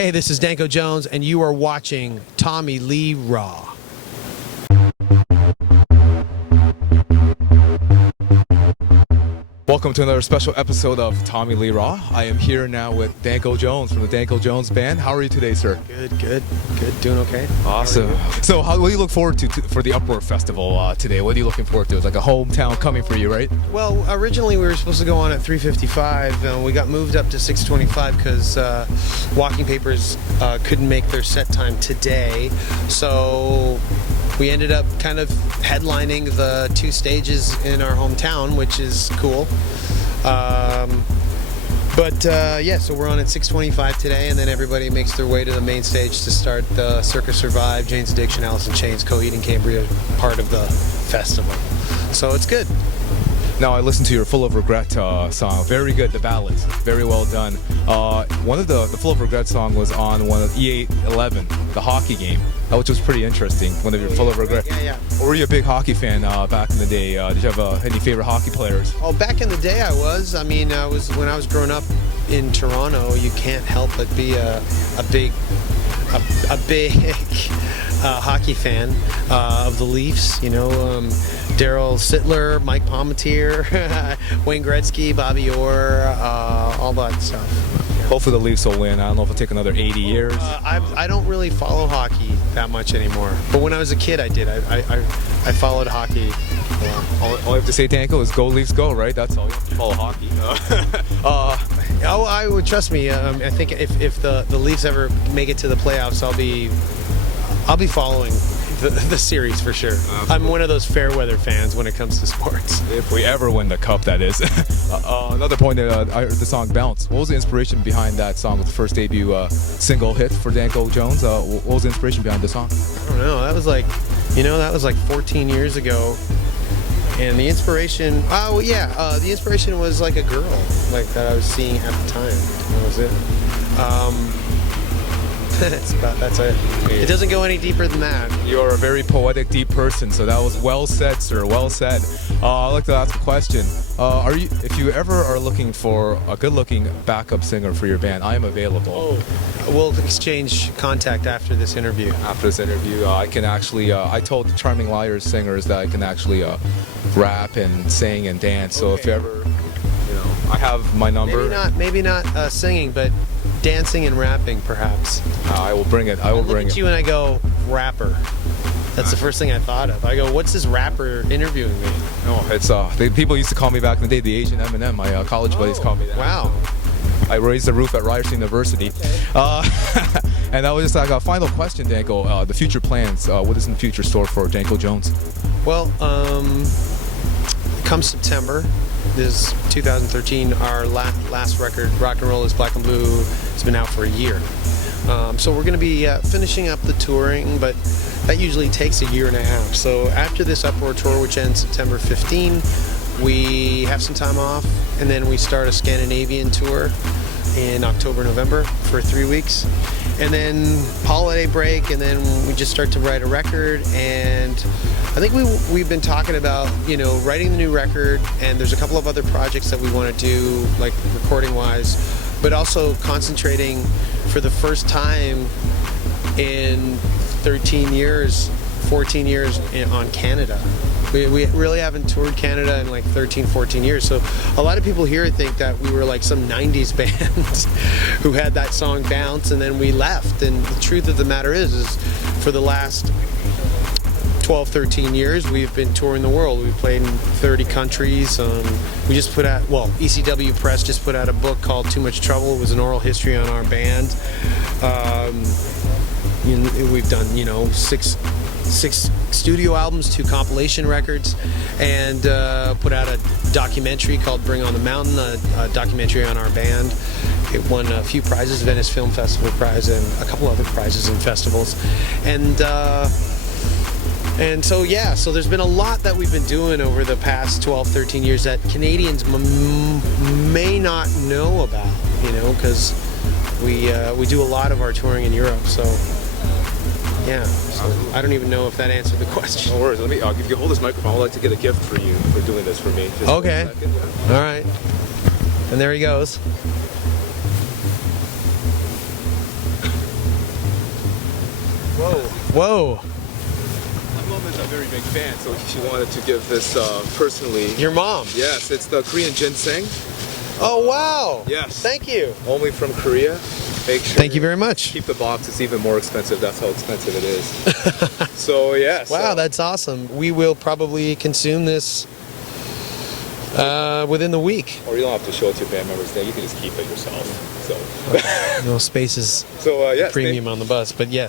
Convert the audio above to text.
Hey, this is Danko Jones, and you are watching Tommy Lee Raw. Welcome to another special episode of Tommy Lee Raw. I am here now with Danko Jones from the Danko Jones Band. How are you today, sir? Good. Doing okay. Awesome. So what do you look forward to for the Uproar Festival today? What are you looking forward to? It's like a hometown coming for you, right? Well, originally we were supposed to go on at 3:55, and we got moved up to 6:25 because Walking Papers couldn't make their set time today. So we ended up kind of headlining the two stages in our hometown, which is cool. So we're on at 6:25 today, and then everybody makes their way to the main stage to start the Circus Survive, Jane's Addiction, Alice in Chains, Coheed and Cambria part of the festival. So it's good. Now, I listened to your Full of Regret song. Very good, the ballads. Very well done. One of the Full of Regret song was on one of E8-11, the hockey game, which was pretty interesting. One of your Full of Regret. Yeah. Or were you a big hockey fan back in the day? Did you have any favorite hockey players? Oh, back in the day I was. I mean, when I was growing up in Toronto, you can't help but be a big hockey fan of the Leafs. You know, Daryl Sittler, Mike Palmateer, Wayne Gretzky, Bobby Orr, all that stuff. Hopefully the Leafs will win. I don't know if it'll take another 80 years. I don't really follow hockey that much anymore. But when I was a kid, I did. I followed hockey. All I have to say, Danko, is go Leafs go, right? That's all you have to follow hockey. I would trust me. I think if the Leafs ever make it to the playoffs, I'll be following the series for sure. I'm one of those fair weather fans when it comes to sports. If we ever win the cup, that is. Another point, I heard the song Bounce. What was the inspiration behind that song? It was the first debut single hit for Danko Jones. What was the inspiration behind the song? I don't know. That was like 14 years ago. And the inspiration, the inspiration was like a girl like that I was seeing at the time. That was it. That's it. It doesn't go any deeper than that. You're a very poetic, deep person, so that was well said, sir. Well said. I'd like to ask a question. If you ever are looking for a good-looking backup singer for your band, I am available. Oh, we'll exchange contact after this interview. After this interview, I can actually. I told the Charming Liars singers that I can actually rap and sing and dance. So if you ever, I have my number. Maybe not singing, but dancing and rapping, perhaps. I will bring it. I will bring it. Look at you and I go, rapper. That's the first thing I thought of. I go, what's this rapper interviewing me? No, it's people used to call me back in the day the Asian Eminem. My college buddies called me that. Wow. I raised the roof at Ryerson University. Okay. And that was just like a final question, Danko. The future plans. What is in the future store for Danko Jones? Well, come September, this 2013, our last record, Rock and Roll is Black and Blue, has been out for a year. So we're going to be finishing up the touring, but that usually takes a year and a half. So after this Uproar tour, which ends September 15, we have some time off, and then we start a Scandinavian tour in October, November for 3 weeks. And then holiday break, and then we just start to write a record. And I think we've been talking about, writing the new record, and there's a couple of other projects that we want to do, like recording-wise, but also concentrating for the first time in 14 years on Canada. We really haven't toured Canada in like 13, 14 years. So a lot of people here think that we were like some 90s band who had that song Bounce and then we left. And the truth of the matter is for the last 12, 13 years, we've been touring the world. We've played in 30 countries. We just put out, ECW Press just put out a book called Too Much Trouble. It was an oral history on our band. We've done, six studio albums, 2 compilation records, and put out a documentary called Bring on the Mountain, a documentary on our band. It won a few prizes, Venice Film Festival prize, and a couple other prizes in festivals. And so there's been a lot that we've been doing over the past 12, 13 years that Canadians may not know about, because we do a lot of our touring in Europe, so yeah. So I don't even know if that answered the question. No worries. If you hold this microphone, I'd like to get a gift for you for doing this for me. Just okay. All right. And there he goes. Whoa. My mom is a very big fan, so she wanted to give this personally. Your mom? Yes, it's the Korean ginseng. Oh, wow. Yes. Thank you. Only from Korea. Make sure Thank you very much. keep the box. It's even more expensive. That's how expensive it is. So yeah. Wow, that's awesome. We will probably consume this within the week. Or you don't have to show it to your band members. Then you can just keep it yourself. So. No space is So yes. premium on the bus, but yes.